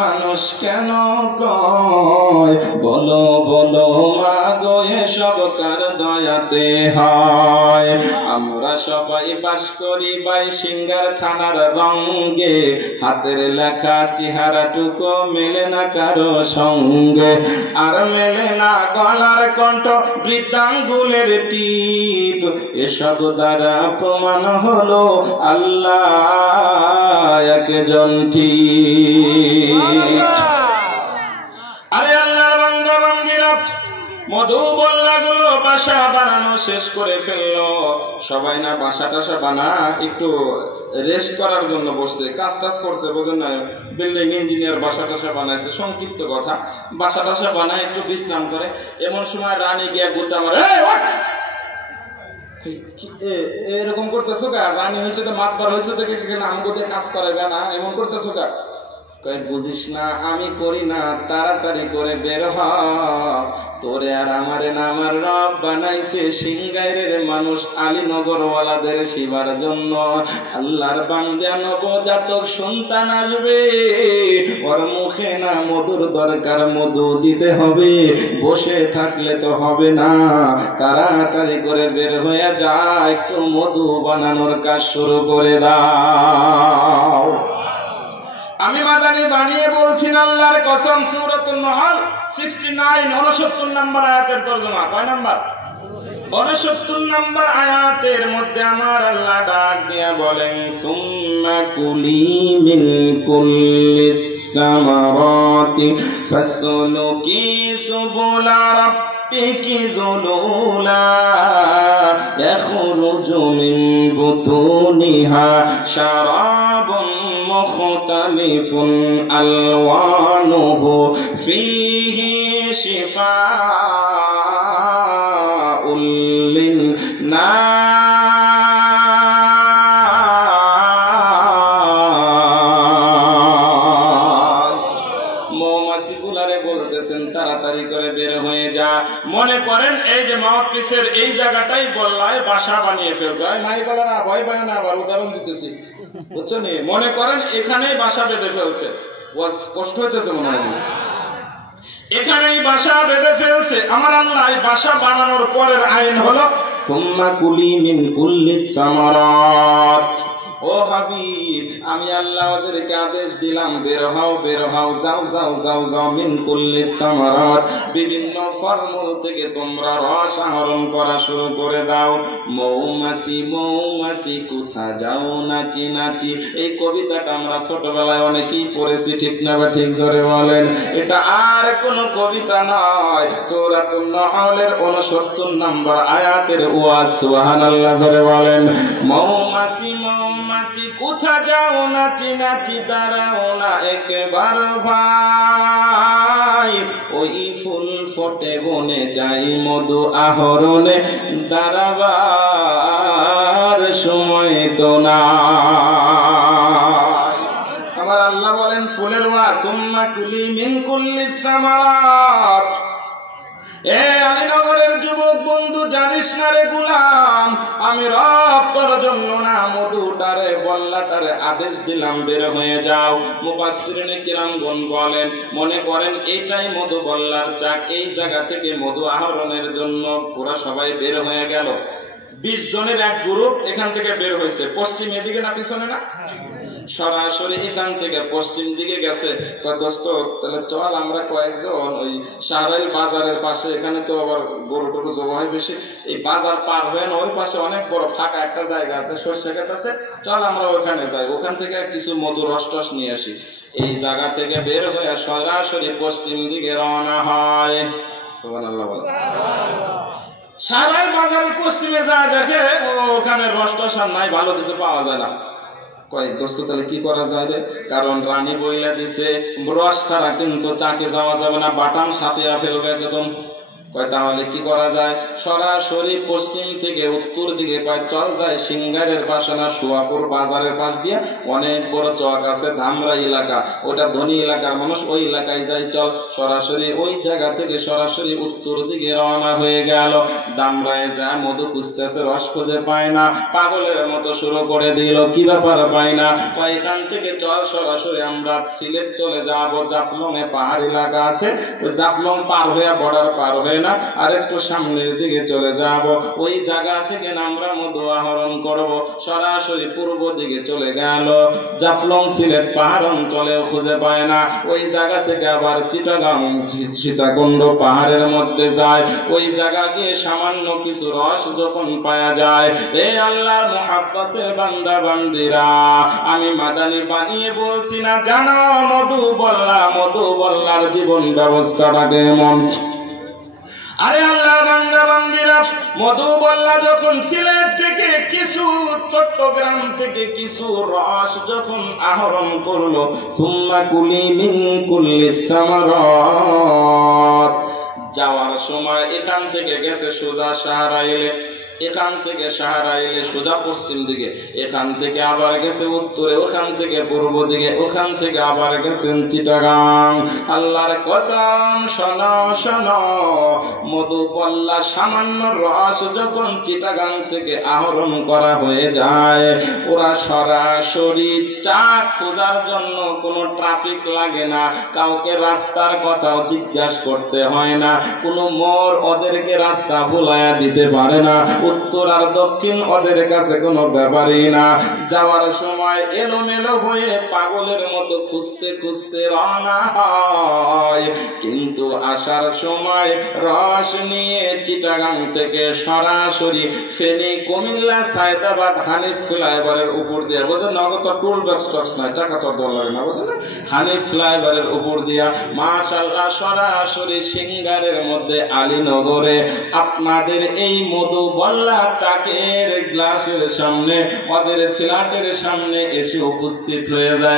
মানুষ কেন কয় বলো বলো মা গো এসব কার দয়াতে হয়। আমরা সবাই বাস করি বাইশিঙ্গার থানার রঙ্গে, হাতের লেখা চেহারাটুকু মেলে না কারো সঙ্গে, আর মেলে না গলার কণ্ঠ বৃদ্ধাঙ্গুলের টিপ। এসব দ্বারা প্রমাণ হলো আল্লাহ একজন ঠিক। আরে আল্লাহর বান্দা বান্দীরা, মধু বল্লাগুলো বাসা বানানো শেষ করে ফেললো। সবাই না বাসা টাসা বানা একটু রেস্ট করার জন্য বসছে, কাজ টাজ করছে, বোঝেন না, বিল্ডিং ইঞ্জিনিয়ার বাসা টাসা বানাইছে, সংক্ষিপ্ত কথা, বাসা টাসা বানায় একটু বিশ্রাম করে। এমন সময় রানী গিয়া গুতা মারে, এরকম করতেছো কা? রানী হয়েছে তো মাতবার হয়েছে তো আমগোতে কাজ করাবে না, এমন করতেছো কা? বুঝিস না আমি করি না, তাড়াতাড়ি করে বের হ, তোরে আর আমারে না আমার রব বানাইছে সিংগাইরের মানুষ আলীনগরওয়ালাদের সেবার জন্য। আল্লাহর বান্দা নবজাতক সন্তান আসবে, ওর মুখে না মধুর দরকার, মধু দিতে হবে, বসে থাকলে তো হবে না, তাড়াতাড়ি করে বের হয়ে যা, একটু মধু বানানোর কাজ শুরু করে দাও। আমি মাদানি বানিয়ে বলছি আল্লাহর কসম, সূরাতুন নাহল 69 69 নম্বর আয়াতের তরজমা। কয় নাম্বার? 69 নম্বর আয়াতের মধ্যে আমার আল্লাহ ডাক দিয়া বলেন, সুম্মা কুলি মিন কুল্লিস সামারাতি ফাসলুকি সুবুলা রাব্বিকি যুলুলা ইয়াখরুজু মিন বুতুনিহা শারাবুন মুখতালিফুন আলওয়ানুহু ফীহি শিফাউল লিন্নাস। মৌমাছিগুলারে বলতেছেন তাড়াতাড়ি করে বের হয়ে যা। মনে করেন এই যে মাহফিসের এই জায়গাটাই বললায় বাসা বানিয়ে ফেলতে হয়, নাই বলে না, ভয় পায় না, আবার উদাহরণ দিতেছি, বুঝছেন? মনে করেন এখানেই বাসা বেঁধে ফেলছে, কষ্ট হইতেছে মনে হয়, এখানেই বাসা বেঁধে ফেলছে। আমার আল্লাহ বাসা বানানোর পরের আইন হলো সুম্মা কুলি মিন কুল্লিস সামারাত। ও হাবিব, আমি আল্লাহ ওদেরকে আদেশ দিলাম, বের হও বের হও, যাও যাও যাও যাও, মিন কুল্লিস সামারাত, বিভিন্ন ফলমূল থেকে তোমরা রস আহরণ করা শুরু করে দাও। মৌমাছি মৌমাছি কোথা যাও নাচি নাচি, এই কবিতাটা আমরা ছোটবেলায় অনেকেই পড়েছি, ঠিক না বা ঠিক ধরে বলেন? এটা আর কোন কবিতা নয়, সূরাতুন নাহলের 69 নম্বর আয়াতের ওয়াজ। সুবহানাল্লাহ ধরে বলেন। মৌমাছি মৌমাছি কোথা যাও নাচি নাচি, দাঁড়াও না একবার ভাই, ওই ফুল ফোটে বনে যাই মধু আহরণে, দাঁড়াবার সময় তো না। আমার আল্লাহ বলেন ফুলের ওয়াজ, সুম্মা কুলি মিন কুল্লিস সামারাত। এ আলীনগরের যুবক বন্ধু, জানিস না রে গোলাম, আমি রব তোর জন্য না মধুটারে বল্লাটারে আদেশ দিলাম, বের হয়ে যাও। মুফাসসিরিনে কিরামগণ বলেন, মনে করেন এইটাই মধু বল্লার চাক, এই জায়গা থেকে মধু আহরণের জন্য পুরা সবাই বের হয়ে গেল। 20 জনের এক গ্রুপ এখান থেকে বের হয়েছে, পশ্চিম এদিকে না পিছনে না, সরাসরি এখান থেকে পশ্চিম দিকে গেছে। দোস্ত তাহলে চল আমরা কয়েকজন ওই সারাইল বাজারের পাশে, এখানে তো আবার গরু টরু জমা হয় বেশি, এই বাজার পার হয়ে না ওই পাশে অনেক বড় ফাঁকা একটা জায়গা আছে, সর্ষে ক্ষেত আছে, চল আমরা ওখানে যাই, ওখান থেকে কিছু মধু রস টস নিয়ে আসি। এই জায়গা থেকে বের হয়ে সরাসরি পশ্চিম দিকে রওনা হয়। সুবহানাল্লাহ। সারাইল বাজারের পশ্চিমে যায়, দেখে ওখানে রস টস আর নাই, ভালো কিছু পাওয়া যায় না। কয় দোস্ত তাহলে কি করা যায় রে? কারণ রানী বইলা দিছে রস ছাড়া কিন্তু চাকে যাওয়া যাবে না, বাটাম সাথে ফেলবে একদম। তাহলে কি করা যায়? সরাসরি পশ্চিম থেকে উত্তর দিকে চল যায় সিঙ্গারের পাশে না সুয়াপুর বাজারের পাশ দিয়ে অনেক বড় চক আছে, ধামরা এলাকা, ওটা ধনী এলাকার মানুষ, ওই এলাকায় যাই চল। সরাসরি ওই জায়গা থেকে সরাসরি উত্তর দিকে রওনা হয়ে গেল। ধামরায় যায় মধু খুঁজতেছে, রস খুঁজে পায় না, পাগলের মতো শুরু করে দিল, কি ব্যাপার পাই না। এখান থেকে চল সরাসরি আমরা সিলেট চলে যাব, জাফলং এ পাহাড় এলাকা আছে, ওই জাফলং পার হয়ে বর্ডার পার হয়ে না আর একটু সামনের দিকে চলে যাব, ওই জায়গা থেকে আমরা মধু আহরণ করব। সরাসরি পূর্ব দিকে চলে গেল, জাফলং সিলেট পাহাড় অঞ্চলেও খুঁজে পায় না, ওই জায়গা থেকে আবার চিটাগাং সীতাকুণ্ড পাহাড়ের মধ্যে যায়, ওই জায়গা গিয়ে সামান্য কিছু রস যখন পাওয়া যায়, এ আল্লাহর মুহাব্বতের বান্দা বান্দিরা, আমি মাদানি বানিয়ে বলছি না, জানা মধু বল্লার জীবন ব্যবস্থাটা কেমন। আরে আল্লাহ বান্দা বান্দিরা, মধু বল্লা যখন সিলেট থেকে কিছু, চট্টগ্রাম থেকে কিছু রস যখন আহরণ করলো, সুম্মা কুলি মিন কুল্লি সামারাত, যাওয়ার সময় এখান থেকে গেছে সোজা সাহারাইলে, এখান থেকে সাহারাইলে সোজা পশ্চিম দিকে, এখান থেকে আবার গেছে উত্তরে, ওখান থেকে পূর্ব দিকে, ওখান থেকে আবার গেছেন চিটাগাং। আল্লাহর কসম, শোনো শোনো, মধু বল্লা সামান্য রস যখন চিটাগাং থেকে আহরণ করা হয়ে যায়, ওরা সরাসরি চা খোঁজার জন্য কোনো ট্রাফিক লাগে না, কাউকে রাস্তার কথাও জিজ্ঞাসা করতে হয় না, কোনো মোড় ওদেরকে রাস্তা ভুলাইয়া দিতে পারে না, উত্তর আর দক্ষিণ ওদের কাছে কোনো ব্যাপারই না। যাওয়ার সময় এলোমেলো হয়ে পাগলের মতো খুঁজতে খুঁজতে রওনা হয়, কিন্তু আসার সময় রস নিয়ে চিটাগাং থেকে সরাসরি ফেনী, কুমিল্লা, সায়দাবাদ, হানিফ ফ্লাইওভারের উপর দিয়ে, বোঝেন নগদ টুল টক্স নয়, টাকা তোর দল লাগে না, বোঝেন, হানিফ ফ্লাইওভারের উপর দিয়া মাশাআল্লাহ সরাসরি সিঙ্গারের মধ্যে আলীনগরে আপনাদের এই মধু বল্লা চাকের গ্লাসের সামনে, ওদের ফ্ল্যাটের সামনে এসে উপস্থিত হয়ে যায়।